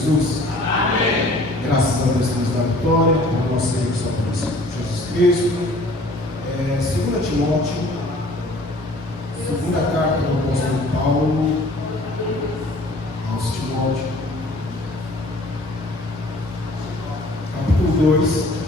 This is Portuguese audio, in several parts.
Jesus? Amém. Graças a Deus que nos dá vitória, por nosso Senhor Jesus Cristo. 2 Timóteo, segunda carta do apóstolo Paulo aos Timóteo, capítulo 2.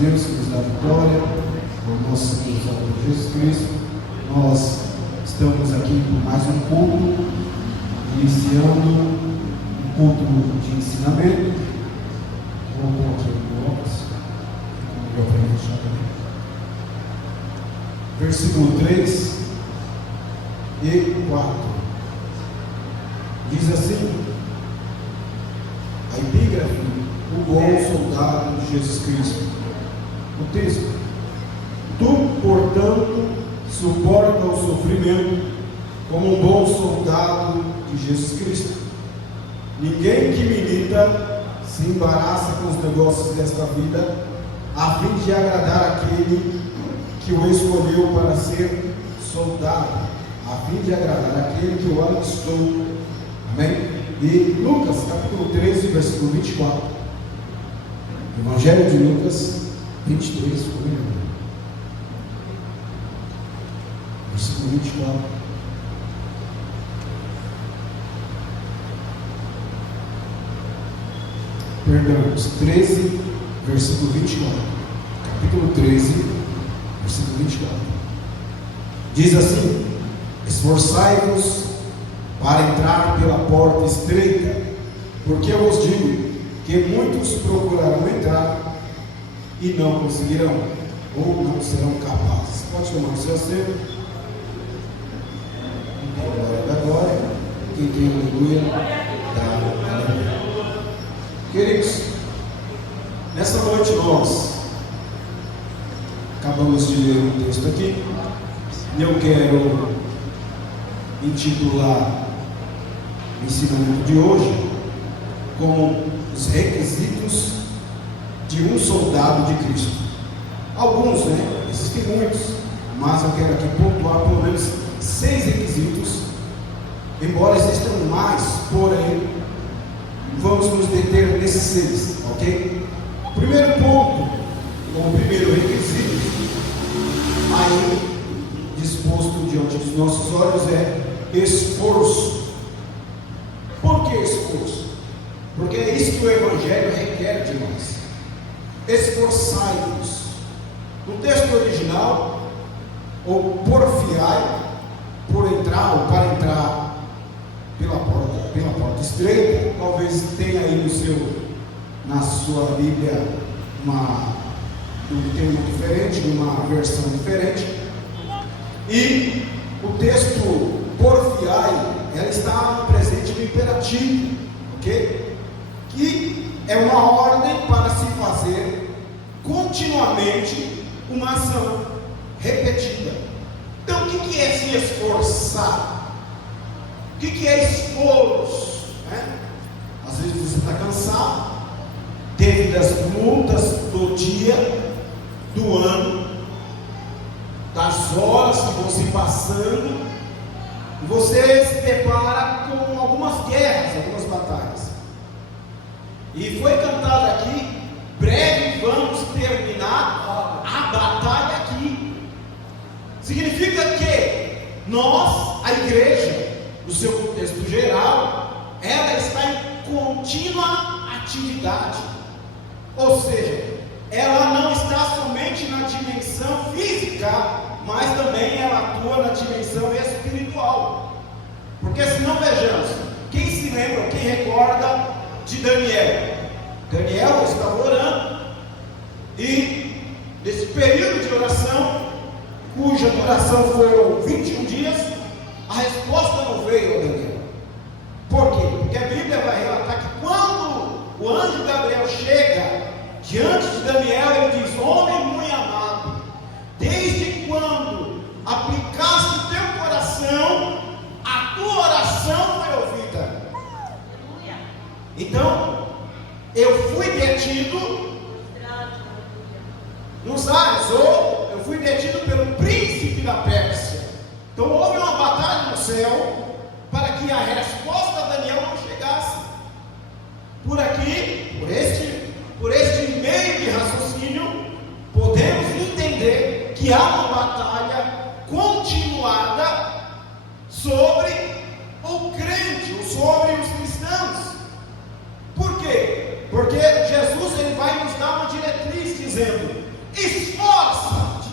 Deus que nos dá vitória, por nosso Senhor Jesus Cristo. Nós estamos aqui por mais um culto, iniciando um culto de ensinamento. Vou pôr aqui o óculos, melhor para deixar também. Versículo 3 e 4 diz assim: a epígrafe, o bom soldado de Jesus Cristo. O texto: tu, portanto, suporta o sofrimento como um bom soldado de Jesus Cristo. Ninguém que milita se embaraça com os negócios desta vida, a fim de agradar aquele que o escolheu para ser soldado, a fim de agradar aquele que o alistou. Amém? E Lucas, capítulo 13, versículo 24. Evangelho de Lucas 23, versículo 24. Perdão, 13, versículo 24. Capítulo 13, versículo 24. Diz assim: esforçai-vos para entrar pela porta estreita, porque eu vos digo que muitos procurarão entrar e não conseguirão, ou não serão capazes. Pode tomar o seu assento. Quem tem glória da glória, quem tem aleluia da aleluia. Queridos, nessa noite nós acabamos de ler um texto aqui, e eu quero intitular o ensinamento de hoje como os requisitos de um soldado de Cristo. Alguns, existem muitos, mas eu quero aqui pontuar pelo menos 6 requisitos, embora existam mais, porém vamos nos deter nesses 6, ok? O primeiro ponto, ou o primeiro requisito, aí disposto diante dos nossos olhos, é esforço. Por que esforço? Porque é isso que o Evangelho requer de nós. Esforçai-vos. No texto original, ou porfiai, por entrar ou para entrar pela porta estreita. Talvez tenha aí na sua Bíblia um termo diferente, uma versão diferente. E o texto porfiai, ela está presente no imperativo, ok? Que é uma ordem para se fazer continuamente uma ação repetida. Então, o que é se esforçar? O que é esforço? Às vezes você está cansado, devido às lutas do dia, do ano, das horas que vão se passando, e você se depara com algumas guerras, algumas batalhas. E foi cantado aqui: breve vamos terminar a batalha aqui. Significa que nós, a igreja, no seu contexto geral, ela está em contínua atividade. Ou seja, ela não está somente na dimensão física, mas também ela atua na dimensão espiritual. Porque senão, vejamos, quem se lembra, quem recorda de Daniel? Daniel estava orando, e nesse período de oração, cuja duração foram 21 dias, a resposta não veio a Daniel. Por quê? Porque a Bíblia vai relatar que quando o anjo Gabriel chega diante de Daniel, ele diz: homem muito amado, desde quando aplicaste o teu coração, a tua oração foi ouvida. Então, eu fui detido nos ares, ou eu fui detido pelo príncipe da Pérsia. Então houve uma batalha no céu para que a resposta a Daniel não chegasse. Por aqui, por este meio de raciocínio, podemos entender que há uma batalha continuada sobre o crente, ou sobre os cristãos. Por quê? Porque Jesus ele vai nos dar uma diretriz dizendo: esforça-te.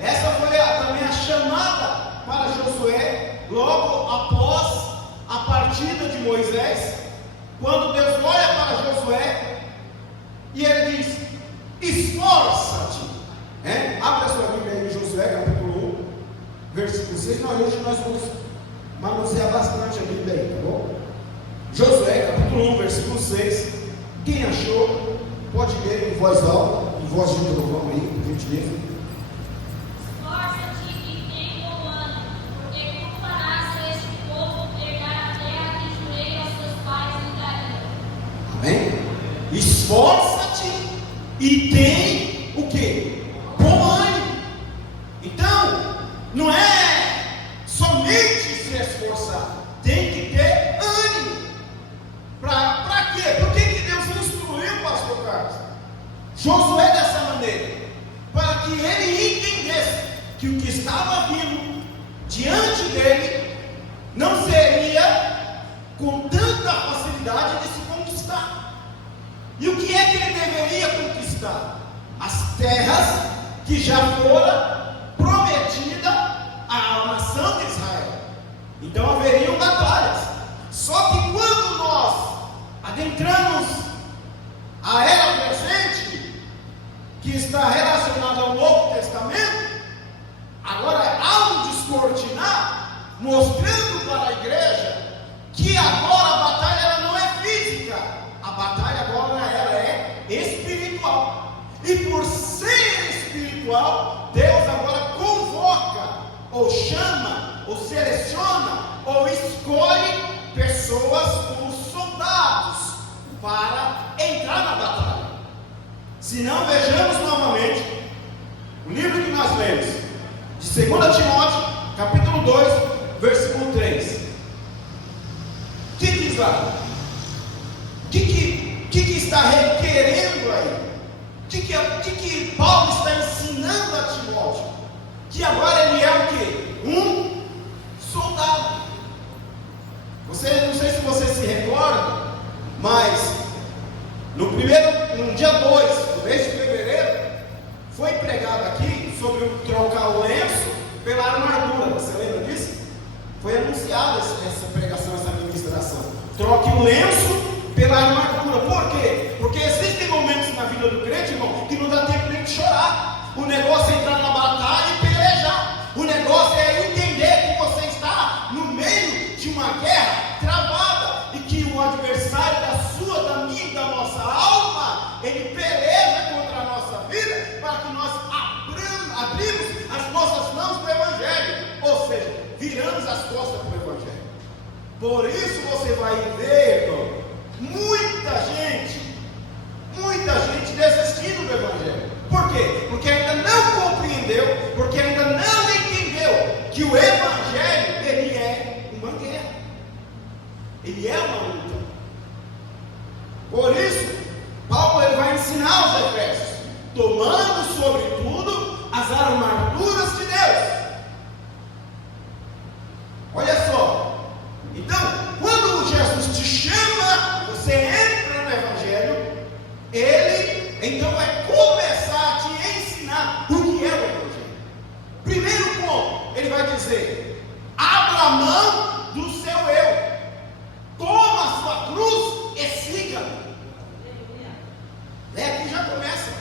Essa foi também a chamada para Josué, logo após a partida de Moisés, quando Deus olha para Josué e ele diz: esforça-te. Abre a sua Bíblia em Josué capítulo 1, versículo 6. Hoje nós vamos manusear bastante a Bíblia aí, tá bom? Josué capítulo 1, versículo 6. Quem achou, pode ler em voz alta, em voz de trovão aí, por gentileza. Esforça-te e tem bom ânimo, porque tu farás este povo herdar a terra que jurei aos seus pais lhe daria. Amém? Esforça-te e tem o quê? Bom ânimo. Então, não é somente se esforçar, tem que ter ânimo. Para quê? Por que Deus instruiu o pastor Carlos Josué dessa maneira? Para que ele entendesse que o que estava vindo diante dele não seria com tanta facilidade de se conquistar. E o que é que ele deveria conquistar? As terras que já foram prometidas à nação de Israel. Então haveriam batalhas. Só que quando nós adentramos a era presente, que está relacionada ao Novo Testamento, agora há um descortinar, mostrando para a igreja que agora a batalha ela não é física, a batalha agora ela é espiritual. E por ser espiritual, Deus agora convoca, ou chama, ou seleciona, ou escolhe pessoas como soldados para entrar na batalha. Se não, vejamos novamente o livro que nós lemos de 2 Timóteo capítulo 2, versículo 3. O que diz lá? O que está requerendo aí? O que Paulo está ensinando a Timóteo? Que agora ele é o quê? Um soldado. Não sei se você se recorda, mas no dia 2 do mês de fevereiro, foi pregado aqui sobre trocar o lenço pela armadura. Você lembra disso? Foi anunciada essa pregação, essa ministração. Troque o lenço pela armadura. Por quê? Porque existem momentos na vida do crente, irmão, que não dá tempo nem de chorar. O negócio é entrar na batalha e pelejar. O negócio é entender que você está no meio de uma guerra travada e que o adversário da minha e da nossa alma, ele peleja contra a nossa vida para que nós abrimos as nossas mãos para o Evangelho, ou seja, viramos as costas para o Evangelho. Por isso você vai ver, irmão, muita gente desistindo do Evangelho. Por quê? Porque ainda não compreendeu, porque ainda não entendeu que o Evangelho, ele é uma guerra, ele é uma luta. Por isso, Paulo ele vai ensinar aos Efésios, tomando sobretudo as armaduras de Deus. Olha só, então, quando Jesus te chama, você entra no Evangelho, ele então vai começar a te ensinar o que é o Evangelho. Primeiro ponto, ele vai dizer: abra a mão do seu eu, toma a sua cruz e siga. Aqui já começa,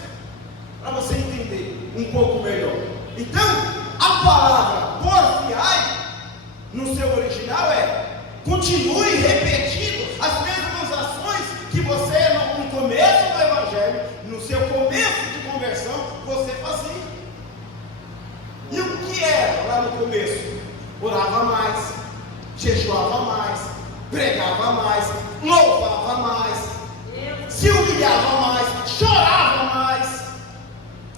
para você entender um pouco melhor. Então, a palavra porfiai, no seu original continue repetindo as mesmas ações que você no começo do Evangelho, no seu começo de conversão, você fazia. E o que era lá no começo? Orava mais, jejuava mais, pregava mais, louvava mais, se humilhava mais, chorava mais.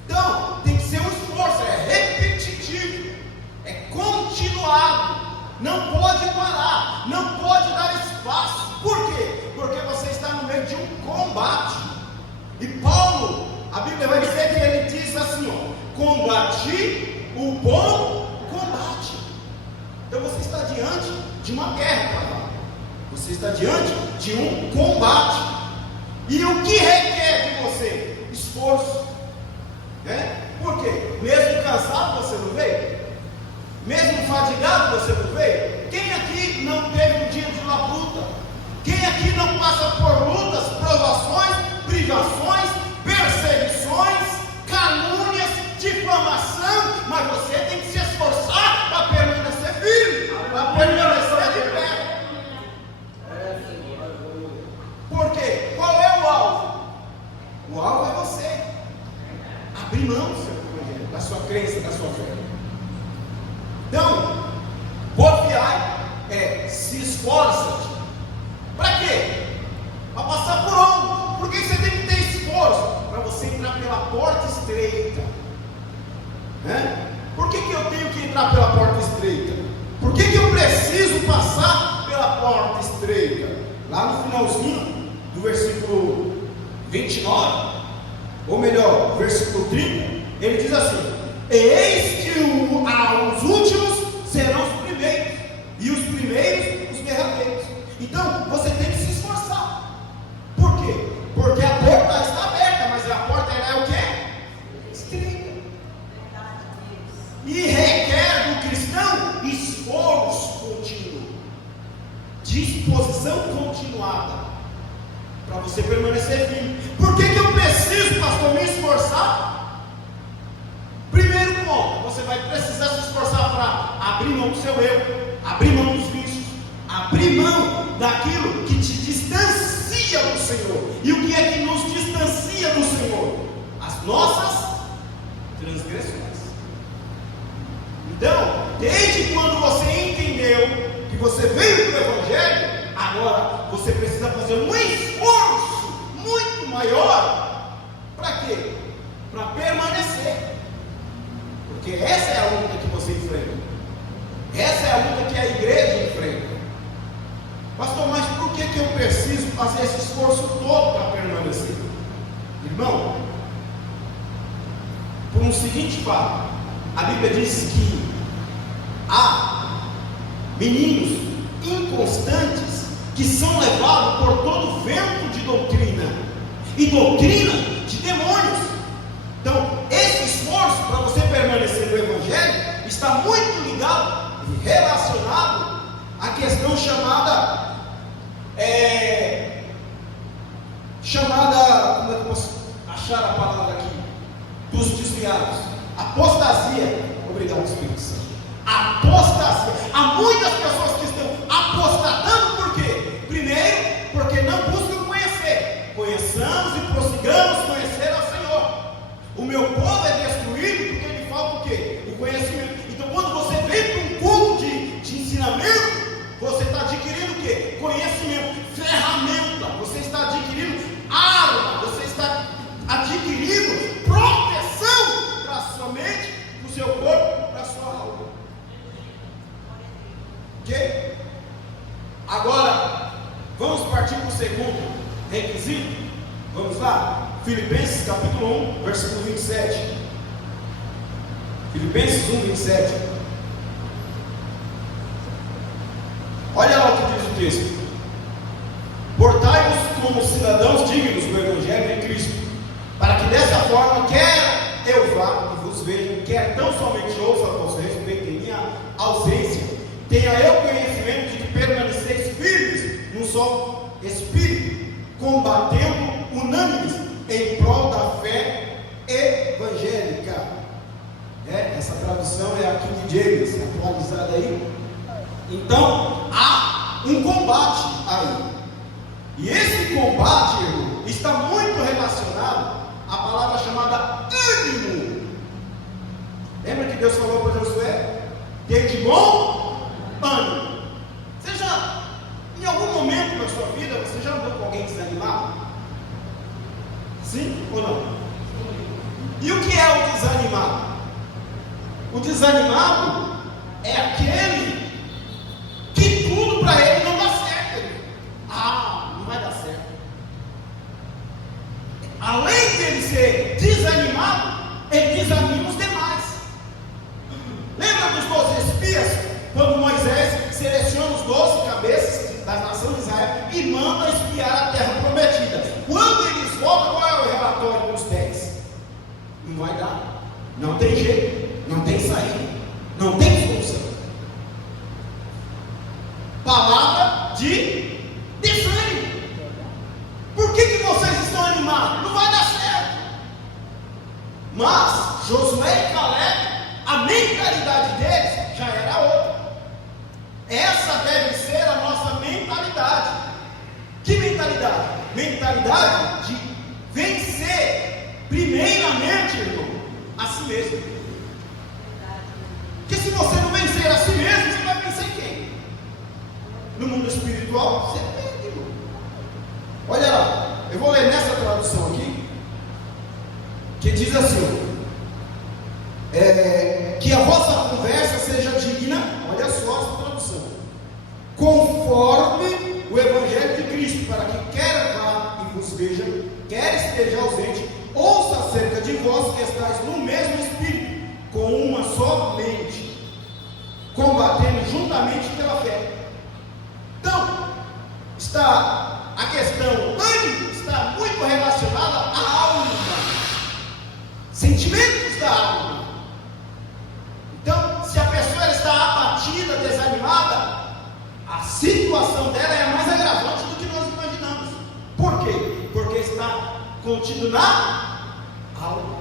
Então, tem que ser um esforço, é repetitivo, é continuado, não pode parar, não pode dar espaço. Por quê? Porque você está no meio de um combate. E Paulo, a Bíblia vai dizer que ele diz assim, ó: combati o bom combate. Então você está diante de uma guerra, você está diante de um combate. E o que requer de você? Esforço, né? Por quê? Mesmo cansado você não veio? Mesmo fadigado você não veio? Quem aqui não teve um dia de labuta? Quem aqui não passa por lutas, provações, privações, perseguições, calúnias, difamação? Mas você tem que se esforçar para permanecer firme, para permanecer de pé. Por quê? Qual é o alvo? O alvo é você abrir mão do seu evangelho, da sua crença, da sua fé. Então, porfiai é se esforça. Para quê? Para passar por onde? Por que você tem que ter esforço? Para você entrar pela porta estreita. Por que eu tenho que entrar pela porta estreita? Por que eu preciso passar pela porta estreita? Lá no finalzinho do versículo 29, ou melhor, versículo 30, ele diz assim: eis que os últimos serão os primeiros, e os primeiros os derradeiros. Então você tem que se esforçar. Por quê? Porque a porta está aberta, mas a porta é o quê? Estreita. E requer do cristão esforço contínuo, disposição continuada, para você permanecer firme. Por que eu preciso, pastor, me esforçar? Primeiro ponto, você vai precisar se esforçar para abrir mão do seu eu, abrir mão dos vícios, abrir mão daquilo que te distancia do Senhor. E o que é que nos distancia do Senhor? As nossas transgressões. Então, desde quando você entendeu que você veio para o Evangelho, agora você precisa fazer um esforço muito maior. Para quê? Para permanecer. Porque essa é a luta que você enfrenta. Essa é a luta que a igreja enfrenta. Pastor, mas por que eu preciso fazer esse esforço todo para permanecer? Irmão, por um seguinte fato, a Bíblia diz que há meninos inconstantes que são levados por todo vento de doutrina, e doutrina de demônios. Então, esse esforço para você permanecer no Evangelho está muito ligado e relacionado à questão chamada, como é que eu posso achar a palavra aqui? Dos desviados. Apostasia. Obrigado, Espírito Santo. Apostasia. Há muitas pessoas que estão apostatando. Por quê? Primeiro, porque não buscam conhecer. Conheçamos e prossigamos conhecer ao Senhor. O meu povo é destruído porque lhe falta o quê? O conhecimento. Então, quando você vem para um culto de ensinamento, você está adquirindo o quê? Conhecimento, ferramenta. Você está adquirindo arma. Você está adquirindo proteção para a sua mente, para o seu corpo, para a sua alma. Ok? Agora, vamos partir para o segundo requisito. Vamos lá? Filipenses capítulo 1, versículo 27. Filipenses 1, 27. Olha lá o que diz o texto: portai-vos como cidadãos dignos do Evangelho de Cristo, para que dessa forma, quer eu vá e vos veja, quer tão somente ouça a vosso respeito em minha ausência, tenha eu conhecimento de que permaneceis firmes num só espírito, combatendo unânimes em prol da fé evangélica. Essa tradução é a King James, atualizada aí. Então, há um combate aí. E esse combate, irmão, está muito relacionado à palavra chamada ânimo. Lembra que Deus falou para Josué? Ter de bom ânimo. Você já, em algum vida, você já andou com alguém desanimado? Sim ou não? E o que é o desanimado? O desanimado é aquele que tudo para ele não dá certo. Não vai dar certo. Além dele ser desanimado, ele desanima os demais. Lembra dos 12 espias? Quando Moisés seleciona os 12 cabeças da nação de Israel e manda espiar a terra prometida. Quando eles voltam, qual é o relatório dos 10? Não vai dar. Não tem jeito. Não tem saída. Não tem solução. Palavra de desânimo. Por que vocês estão animados? Não vai dar certo. Mas Josué e Caleb, a mentalidade deles já era outra. Essa deve ser a nossa mentalidade. Que mentalidade? Mentalidade de vencer, primeiramente, irmão, a si mesmo. Porque se você não vencer a si mesmo, você vai vencer quem? No mundo espiritual, você perde, irmão. Olha lá, eu vou ler nessa tradução aqui, que diz assim: que a vossa conversa seja digna, olha só essa tradução, conforme o Evangelho de Cristo, para que quer vá e vos veja, quer esteja ausente, ouça acerca de vós que estáis no mesmo Espírito, com uma só mente, combatendo juntamente pela fé. Então, a questão ânimo está muito relacionada à alma, sentimentos da alma. Então, se a pessoa está abatida, desanimada, a situação dela é mais agravante do que nós imaginamos. Por quê? Porque está contido na alma.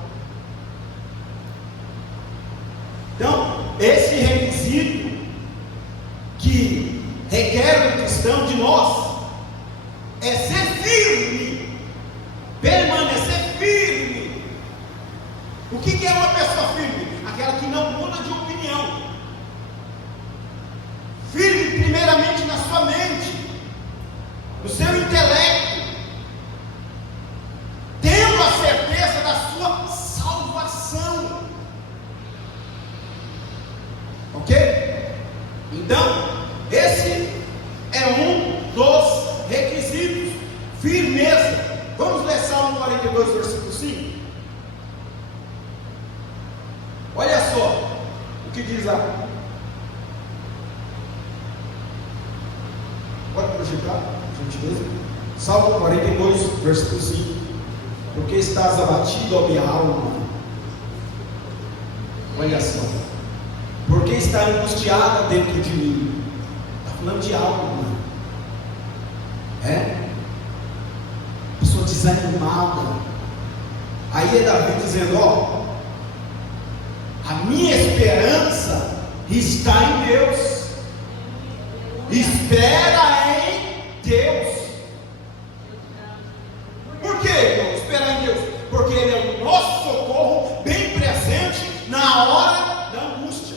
Então, esse requisito que requer um cristão de nós é ser firme, permanecer firme. O que é uma pessoa firme? Aquela que não muda de opinião. Firme primeiramente na sua mente, no seu intelecto, tendo a certeza da sua salvação. Ok? Então, esse é um dos requisitos. Firmeza. Vamos ler Salmo 42, versículo 5. Olha só o que diz lá. Pode projetar, por gentileza. Salmo 42, versículo 5. Porque estás abatido, ó minha alma. Olha só. Porque está angustiada dentro de mim. Está falando de alma. Pessoa desanimada. Aí é Davi dizendo: ó, a minha esperança está em Deus. Espera em Deus. Por que, irmão, esperar em Deus? Porque Ele é o nosso socorro bem presente na hora da angústia.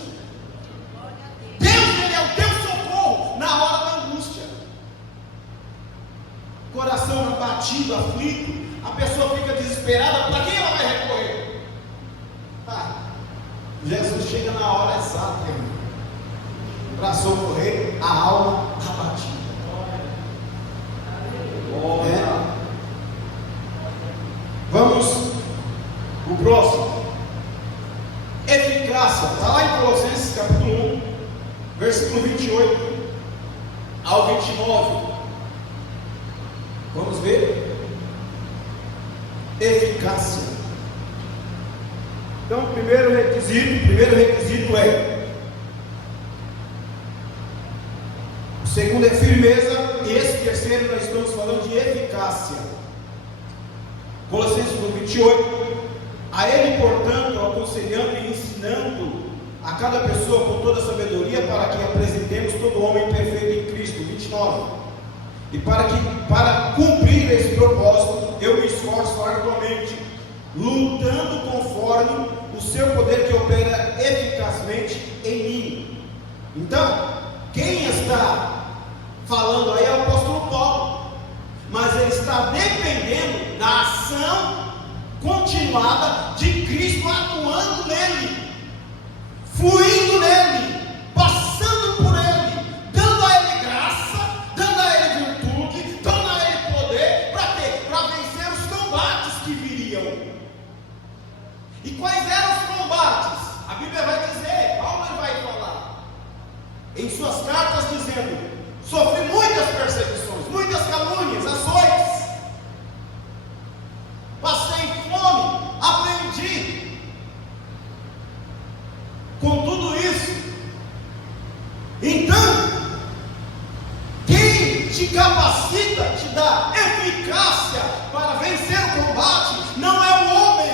Deus, Ele é o teu socorro na hora da angústia. Coração abatido, aflito, a pessoa fica desesperada. Para quem ela vai recorrer? Jesus chega na hora exata, irmão, para socorrer a alma abatida. Vamos o próximo. Eficácia. Está lá em Colossenses capítulo 1, versículo 28 ao 29. Vamos ver? Eficácia. Então, o primeiro requisito é. O segundo é firmeza. E esse terceiro nós estamos falando de eficácia. Colossenses 1:28. A ele, portanto, aconselhando e ensinando a cada pessoa com toda a sabedoria, para que apresentemos todo homem perfeito em Cristo. 29. E para cumprir esse propósito, eu me esforço arduamente, lutando conforme o seu poder que opera eficazmente em mim. Então, quem está falando aí é o apóstolo Paulo. continuada de Cristo atuando nele, fluindo nele, passando por ele, dando a ele graça, dando a ele virtude, dando a ele poder, para quê? Para vencer os combates que viriam. E quais eram os combates? A Bíblia vai dizer, Paulo vai falar em suas cartas, dizendo: sofri muitas perseguições, muitas calúnias, açoites, passei fome, aprendi. Com tudo isso, então, quem te capacita, te dá eficácia para vencer o combate, não é o homem,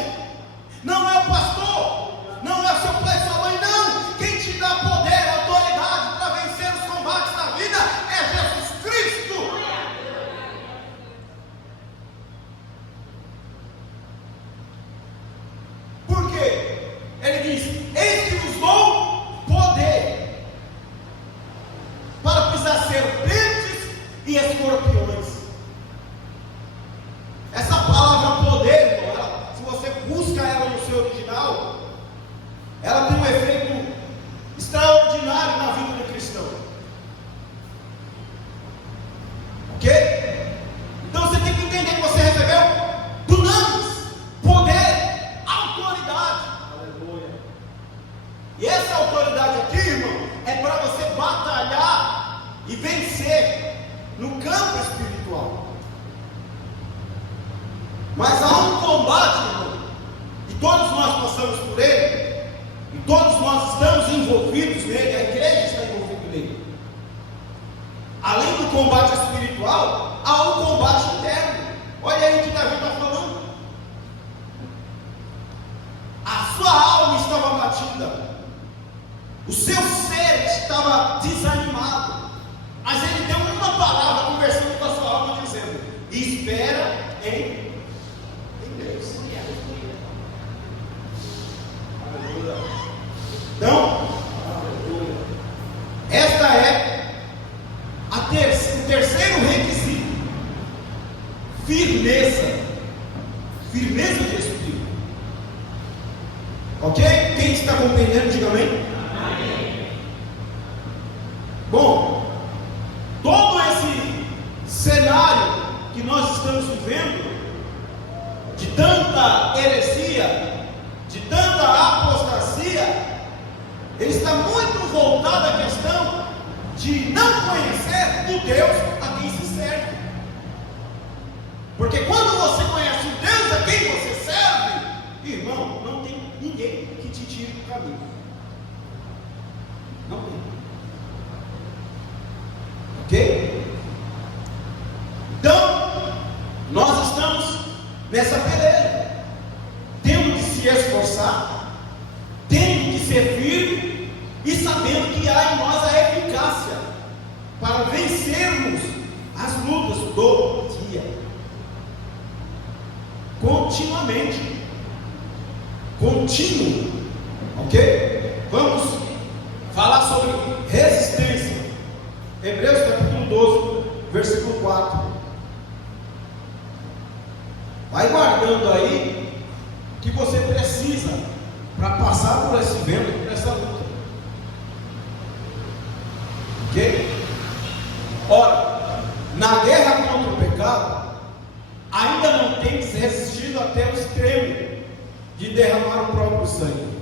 não é o pastor, não é o seu pai e sua mãe, não. Quem te dá poder, autoridade para vencer os combates da vida é Jesus Cristo. Por quê? Ele diz: eis que vos dou poder para pisar serpentes e escorpiões. Essa palavra poder, irmão, se você busca ela no seu original, ela tem um efeito extraordinário na vida do cristão. Ok? Então você tem que entender que você recebeu dunamis, poder, autoridade. Aleluia. E essa autoridade aqui, irmão, é para você batalhar e vencer no campo espiritual. Mas há um combate, irmão, e todos nós passamos por ele, e todos nós estamos envolvidos nele, a igreja está envolvida nele. Além do combate espiritual, há um combate interno. Olha aí o que Davi está falando. A sua alma estava batida, o seu ser estava desanimado, mas ele deu uma palavra conversando com a sua alma, dizendo: espera em Deus. Então, esta é o terceiro requisito: firmeza de espírito. Ok? Quem está compreendendo, diga amém. Bom, todo esse cenário que nós estamos vivendo, de tanta heresia, de tanta apostasia, ele está muito voltado à questão de não conhecer o Deus a quem se serve. Porque quando você conhece o Deus a quem você serve, irmão, não tem ninguém que te tire do caminho. Não tem. Ok? Então, nós estamos nessa peleja, tendo que se esforçar, tendo que ser firme e sabendo que há em nós a eficácia para vencermos as lutas do dia, continuamente, contínuo. Ok? Vamos falar sobre resistência. Hebreus capítulo 12, versículo 4. Vai guardando aí que você precisa para passar por esse vento, por essa luta. Ok? Ora, na guerra contra o pecado, ainda não tens resistido até o extremo de derramar o próprio sangue.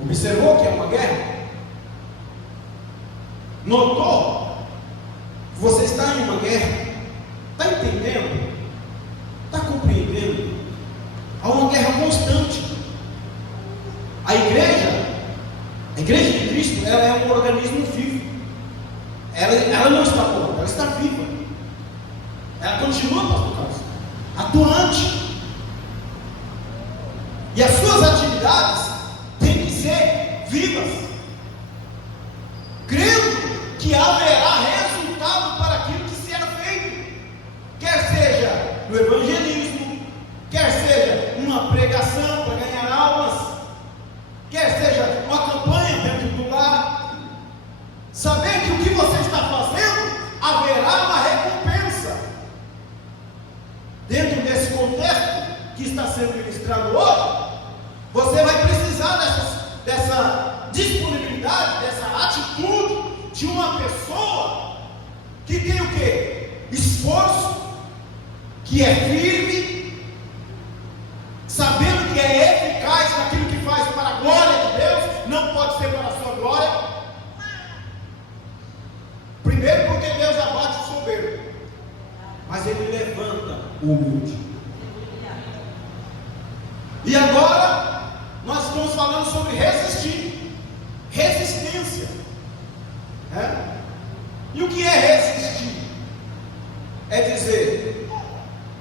Observou que é uma guerra? Notou que você está em uma guerra? Está entendendo? Está compreendendo? Há uma guerra constante. A igreja de Cristo, ela é um organismo vivo. Ela não está morta, ela está viva. Ela continua, pastor Carlos, atuante. E as suas atividades têm que ser vivas, crendo que haverá resultado para aquilo que será feito, quer seja no evangelismo, quer seja uma pregação para ganhar almas, quer seja uma campanha dentro do lar. Saber que o que você está fazendo haverá uma recompensa. Dentro desse contexto, que está sendo ministrado hoje, você vai precisar dessa disponibilidade, dessa atitude de uma pessoa que tem o quê? Esforço, que é firme, sabendo que é eficaz naquilo que faz para a glória de Deus, não pode ser para a sua glória. Primeiro porque Deus abate o soberbo, mas Ele levanta o humilde. E agora nós estamos falando sobre resistir, resistência. E o que é resistir? É dizer,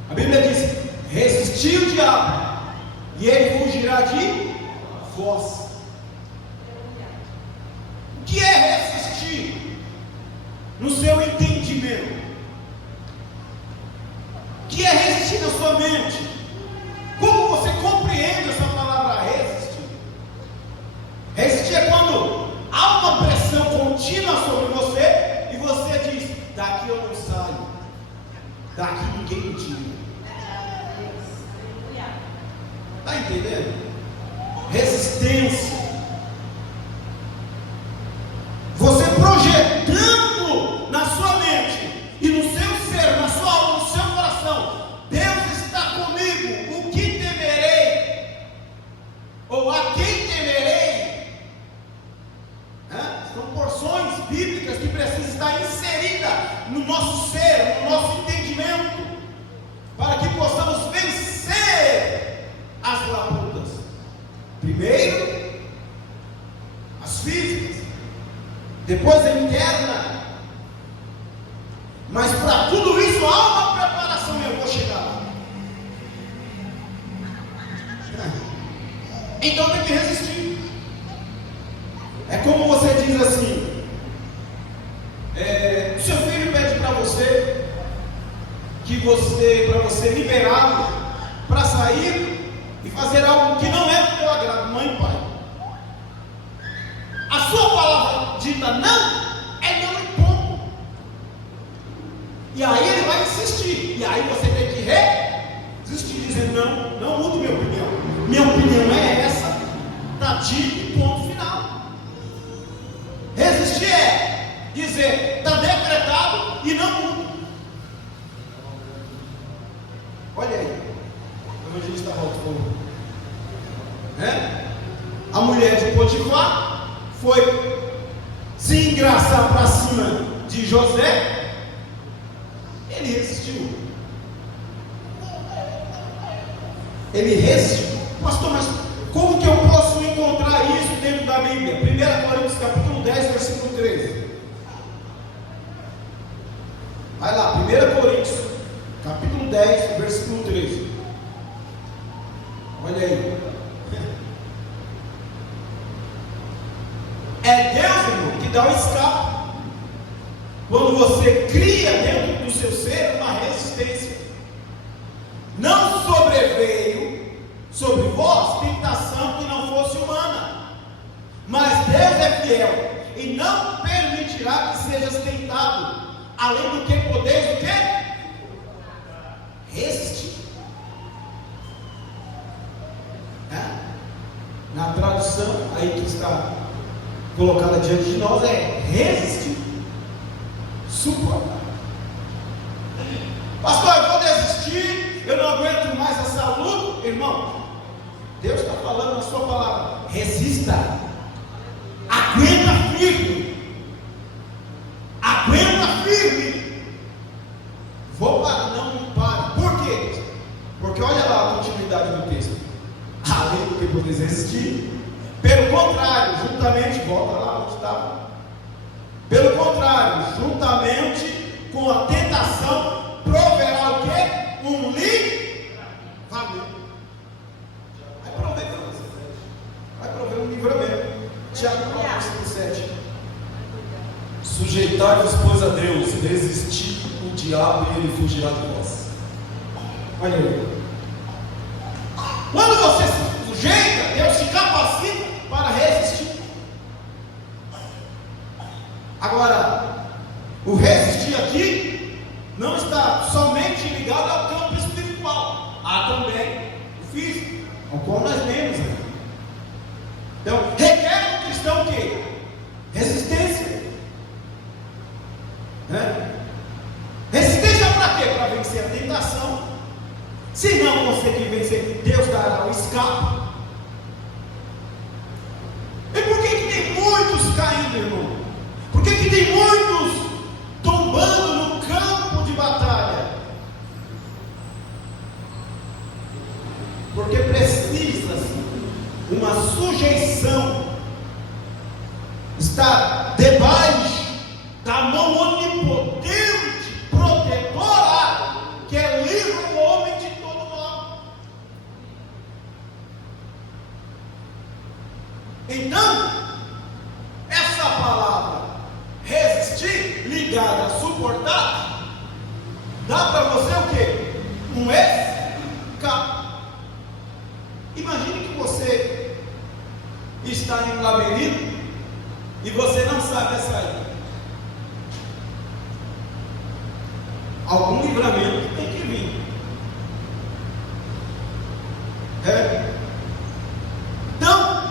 a Bíblia diz: resistir o diabo e ele fugirá de vós. O que é resistir no seu entendimento? O que é resistir na sua mente? Como você compreende essa palavra resistir? Resistir é quando há uma pressão contínua sobre você e você diz: daqui eu não saio, daqui ninguém me tira. Está entendendo? Resistência. Você projetando na sua mente e no seu ser, na sua alma, no seu coração: Deus está comigo, o que temerei? Ou a quem temerei? São porções bíblicas que precisam estar inseridas no nosso ser, no nosso entendimento, para que possamos vencer as labutas. Primeiro as físicas, depois a interna. Mas para tudo isso há uma preparação, e eu vou chegar lá. Então tem que resistir. É como você diz assim: o seu filho pede para você para você liberá-lo para sair e fazer algo que não é do teu agrado, mãe e pai. A sua palavra dita não é não e ponto. E aí ele vai insistir, e aí você tem que resistir, dizendo: não mude minha opinião. Minha opinião é essa, está dito, ponto final. Resistir é dizer: está decretado e não muda. Olha aí, o evangelista voltou. A mulher de Potifar foi se engraçar para cima de José. Ele resistiu. Ele resistiu. Pastor, mas como que eu posso encontrar isso dentro da Bíblia? 1 Coríntios capítulo 10, versículo 13. Vai lá, 1 Coríntios capítulo 10, versículo 13. Olha aí. É Deus, irmão, que dá o escape. Quando você cria dentro do seu ser uma resistência. Não sobreveio sobre vós tentação que não fosse humana, mas Deus é fiel e não permitirá que sejas tentado, além do que podeis o quê? Resistir. Na tradução aí que está colocada diante de nós é resistir, suportar. Pastor, eu vou desistir, eu não aguento mais essa luta. Irmão, Deus está falando na sua palavra: resista, aguenta firme, aguenta firme. Vou parar, não pare. Por quê? Porque olha lá a continuidade do texto: além do que podeis resistir, pelo contrário, juntamente, volta lá onde estava. Pelo contrário, juntamente com a tentação, proverá o quê? Um livramento. Vai prover um livramento. Tiago 7. Sujeitai-vos, pois, a Deus, resistir o diabo e ele fugirá de vós. Olha aí. Quando você se sujeita, Deus te capacita para resistir. Agora, o resistir aqui não está somente ligado ao campo espiritual. Há também né? Resistência para quê? Para vencer a tentação. Se não conseguir vencer, Deus dará o escape. E por que tem muitos caindo, irmão? Por que tem muitos tombando no campo de batalha? Porque precisa-se uma sujeição, estar debaixo da mão onipotente, protetora, que é livre o homem de todo mal. Então, essa palavra resistir, ligada a suportar, dá para você o quê? Um escape. Imagine que você está em um labirinto e você não sabe a saída. Algum livramento tem que vir. Então,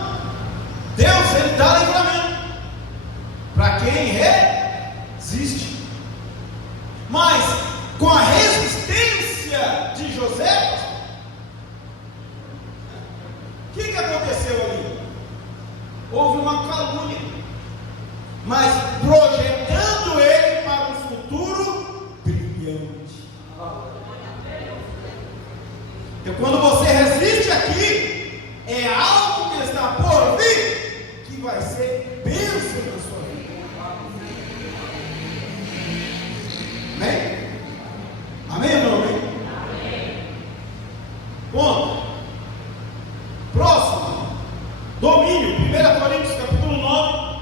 Deus, Ele dá livramento para quem resiste. Mas com a resistência de José, o que aconteceu ali? Houve uma calúnia, mas projetando ele para um futuro brilhante. Então, quando você resiste aqui, é algo que está por vir, que vai ser bênção na sua vida. Amém? Amém ou não? Amém? Ponto. Próximo. Domínio. 1 Coríntios capítulo 9,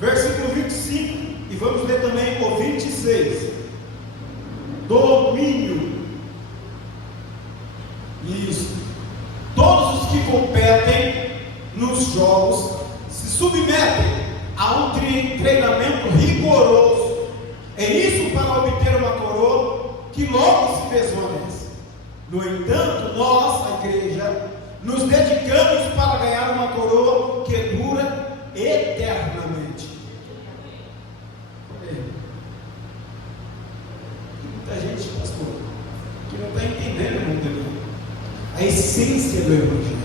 versículo 25. E vamos ler também o 26. Domínio. Isso. Todos os que competem nos jogos se submetem a um treinamento rigoroso. É isso para obter uma coroa que logo se desvanece. No entanto, nós, a igreja, nos dedicamos para ganhar uma coroa que dura eternamente. Muita gente, pastor, que não está entendendo muito a essência do Evangelho.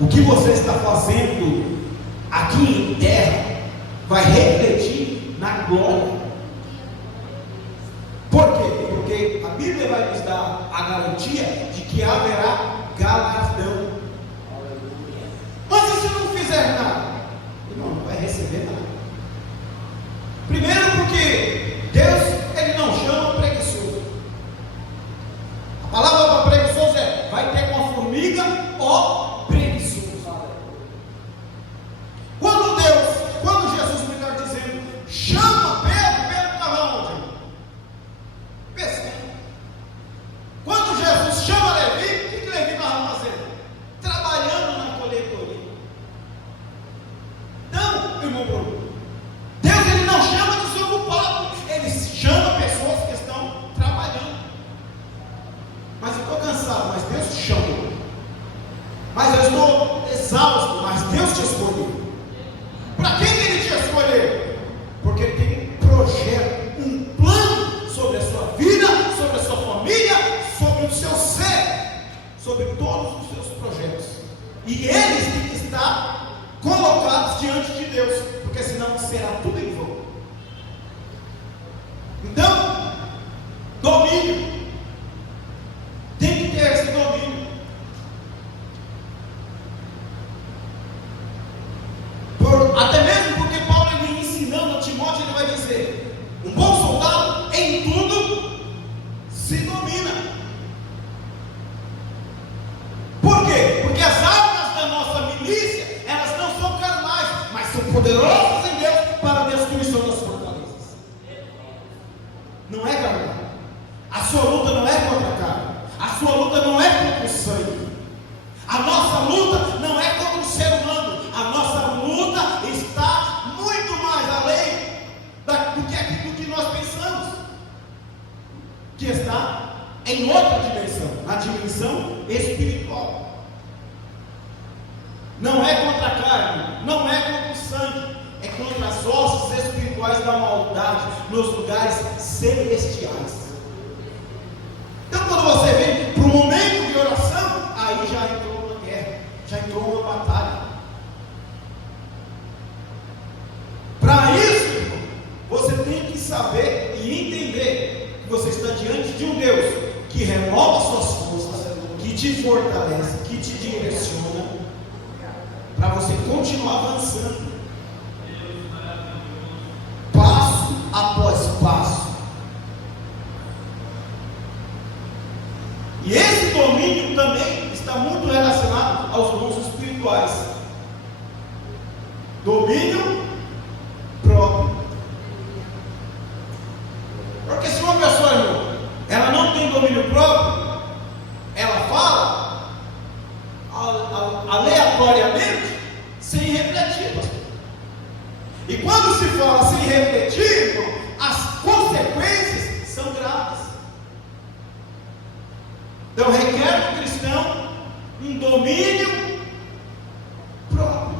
O que você está fazendo aqui em terra vai refletir na glória. Por quê? Porque a Bíblia vai nos dar a garantia de que haverá galardão. Mas e se não fizer nada? Irmão, não vai receber nada. Primeiro porque Deus, Ele não chama preguiçoso. A palavra para preguiçoso é: vai ter uma formiga, ó preguiçoso. Quando Jesus, melhor dizendo, chama Pedro estava onde? Pescando. Quando Jesus chama Levi, o que Levi estava fazendo? Trabalhando na coletoria. Então, irmão Bruno, Deus, Ele não chama desocupado, Ele chama pessoas que estão trabalhando. Mas eu estou cansado, mas Deus te chamou. Mas eu estou exausto, mas Deus te escolheu. Para quem Ele te escolheu? Porque Ele tem um projeto, um plano sobre a sua vida, sobre a sua família, sobre o seu ser, sobre todos os seus projetos. E eles têm que estar colocados diante de Deus, porque senão será tudo em vão. Então, domínio. Tem que ter esse domínio. Até mesmo porque Paulo, ele ensinando a Timóteo, ele vai dizer: um bom soldado em tudo se domina. Por quê? Porque as armas da nossa milícia, elas não são carnais, mas são poderosas em Deus para a destruição das fortalezas. Não é carnal. A sua luta não é contra a carne. A sua luta não é contra o sangue. A nossa luta não é contra o ser humano. A nossa luta está muito mais além do que nós pensamos, que está em outra dimensão, na dimensão espiritual. Não é contra a carne, não é contra o sangue, é contra as hostes espirituais espirituais da maldade nos lugares celestiais. Então, quando você vem para o momento de oração, aí já entrou uma guerra, já entrou uma batalha. Para isso, você tem que saber e entender que você está diante de um Deus que renova suas forças, que te fortalece, que te direciona, para você continuar avançando, passo após passo. E esse domínio também está muito relacionado aos dons espirituais. Domínio próprio. Porque se uma pessoa, irmão, ela não tem domínio próprio, ela fala aleatoriamente, sem refletir, pastor. E quando se fala sem refletir, irmão, as consequências são graves. Então requer do cristão um domínio próprio.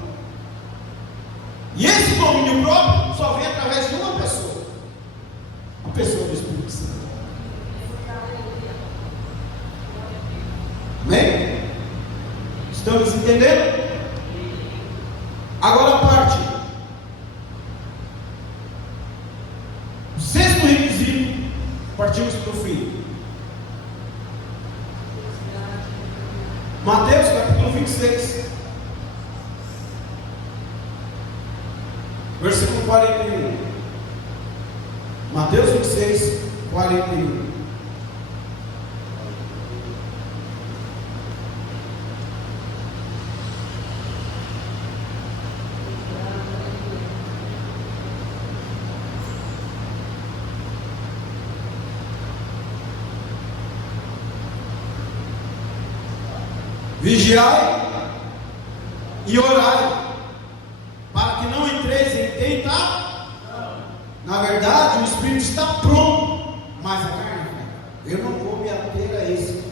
E esse domínio próprio só vem através de uma pessoa, a pessoa do Espírito Santo. Amém? Estamos entendendo? Agora a parte, o sexto requisito, partimos para o fim. Mateus capítulo 26, versículo 41. Mateus 26, 41. Vigiai e orai, para que não entreis em tentação. Na verdade, o Espírito está pronto, mas a carne é fraca. Eu não vou me ater a isso,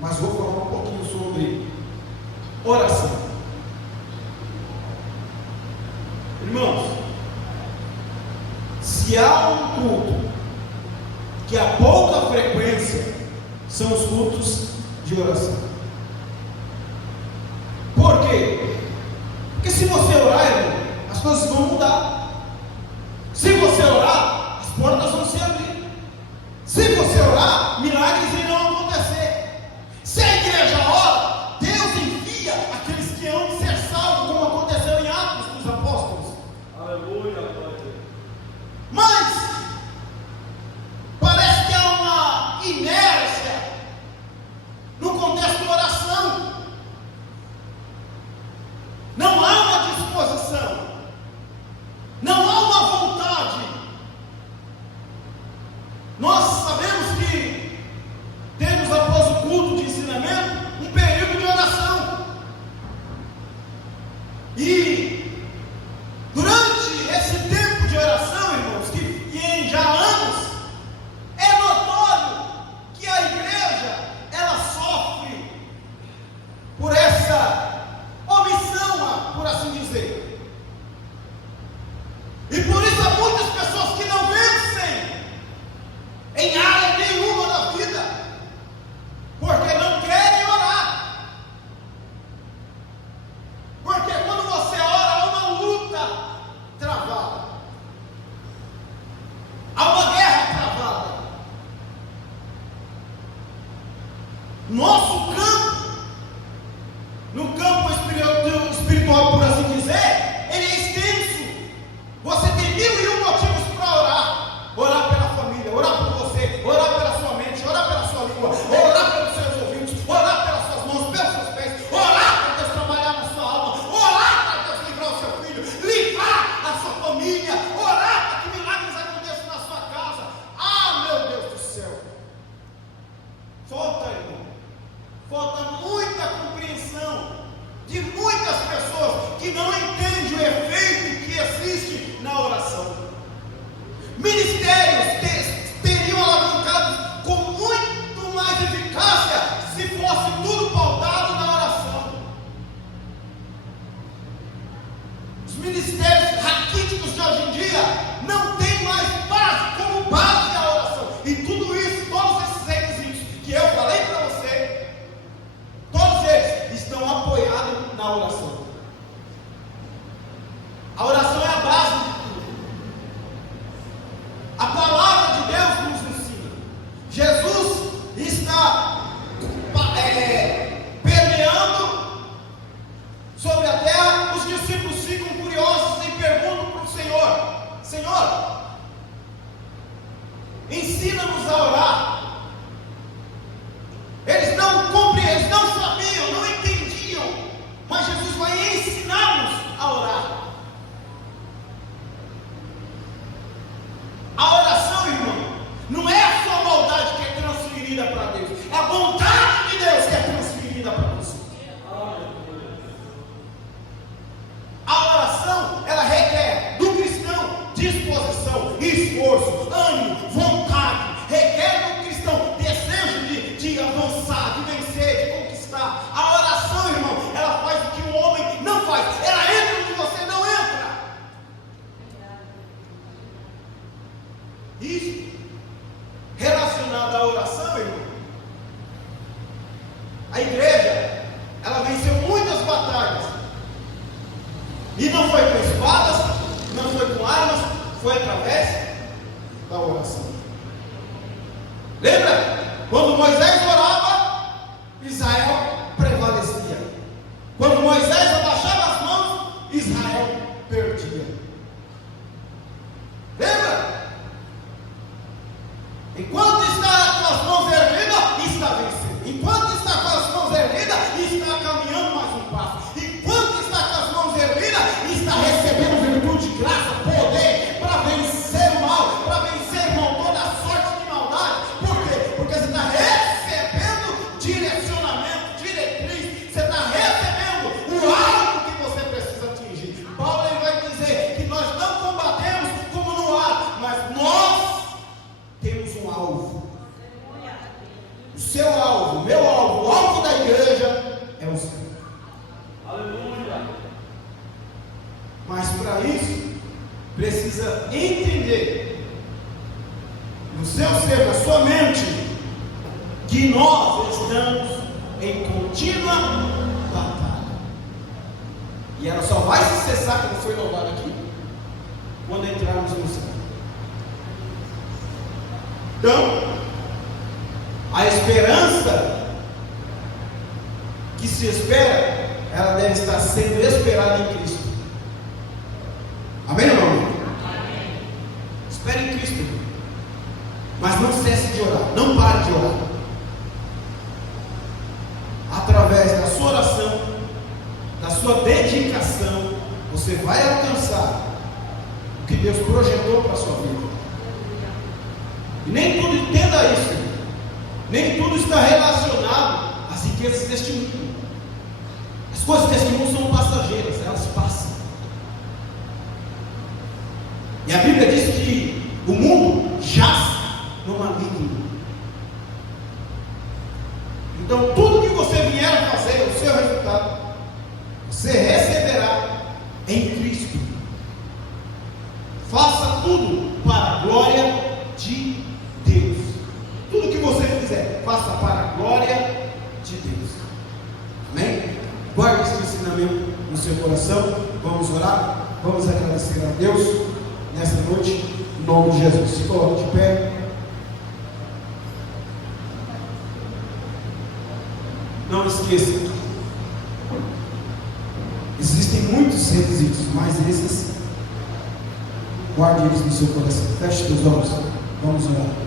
mas vou falar um pouquinho sobre oração. Irmãos, se há um culto que a pouca frequência, são os cultos de oração. Por quê? Porque se você orar, irmão, as coisas vão mudar. Se você orar, as portas vão se abrir. Se você orar, milagres irão acontecer. Se a igreja ora, Deus envia aqueles que hão de ser salvos, como aconteceu em Atos dos Apóstolos. Aleluia. Mas parece que há uma inércia no contexto da oração. Não há uma disposição, não há uma vontade. Nós sabemos que temos, após o culto de ensinamento, um período de oração. E durante esse tempo de oração, irmãos, que em já anos, é notório que a igreja, ela sofre por essa omissão, por assim dizer. E por isso há muitas pessoas que não vencem em área nenhuma da vida, porque não querem orar. Porque quando você ora, há uma luta travada, há uma guerra travada. Nosso campo, no campo espiritual, por assim dizer, ele é extenso. Você tem 1001 motivos para orar. Orar pela família, orar por você, orar pela sua mente, orar pela sua língua, orar pelos seus ouvidos, orar pelas suas mãos, pelos seus pés, orar para Deus trabalhar na sua alma, orar para Deus livrar o seu filho, livrar a sua família, orar para que milagres aconteçam na sua casa. Ah, meu Deus do céu! Falta, irmão, ensina-nos a orar. Eles não compreendiam, eles não sabiam, não entendiam, mas Jesus vai ensinar-nos a orar. A oração, irmão, não é a sua maldade que é transferida para Deus, é a bondade de Deus que é transferida para você. A oração, ela requer do cristão disposição, esforço, ânimo, vontade. Requer do cristão desejo de avançar, de vencer, de conquistar. A oração, irmão, ela faz o que o homem não faz. Ela entra onde você não entra. Isso relacionado à oração, irmão. A igreja, ela venceu muitas batalhas. E não foi com espadas, não foi com armas, foi através da oração. Lembra? Quando Moisés orava, Israel prevalecia. Quando Moisés abaixava as mãos, Israel perdia. Lembra? Enquanto está com as mãos erguidas, está vencendo. Enquanto está com as mãos erguidas, está caminhando mais um passo. Enquanto está com as mãos erguidas, está recebendo virtude, graça, poder para vencer o mal, para vencer, irmão, toda a sorte de maldade. Por quê? Porque você está recebendo direcionamento, diretriz, você está recebendo o alvo que você precisa atingir. Paulo ele vai dizer que nós não combatemos como no ar, mas nós temos um alvo. O seu alvo, o meu alvo, o alvo da igreja é o Senhor. Aleluia. Mas para isso, precisa entender no seu ser, na sua mente, que nós estamos em contínua batalha. E ela só vai se cessar, como foi louvado aqui, quando entrarmos no céu. Então, a esperança que se espera, ela deve estar sendo esperada em Cristo. Amém ou não? Amém. Espere em Cristo, mas não cesse de orar, não pare de orar. Através da sua oração, da sua dedicação, você vai alcançar o que Deus projetou para a sua vida. E nem tudo, entenda isso, nem tudo está relacionado às riquezas deste mundo. As coisas deste mundo são passageiras, elas passam. E a Bíblia diz que o mundo jaz no maligno. Então tudo que você vier a fazer, o seu resultado, você receberá em Cristo. Faça tudo para a glória de Deus. Tudo que você fizer, faça para a glória de Deus. Amém? Guarde esse ensinamento no seu coração. Vamos orar, vamos agradecer a Deus nessa noite, em nome de Jesus. Se coloque de pé. Não esqueça, existem muitos requisitos, mas esses, guarde eles no seu coração. Feche seus olhos, vamos orar.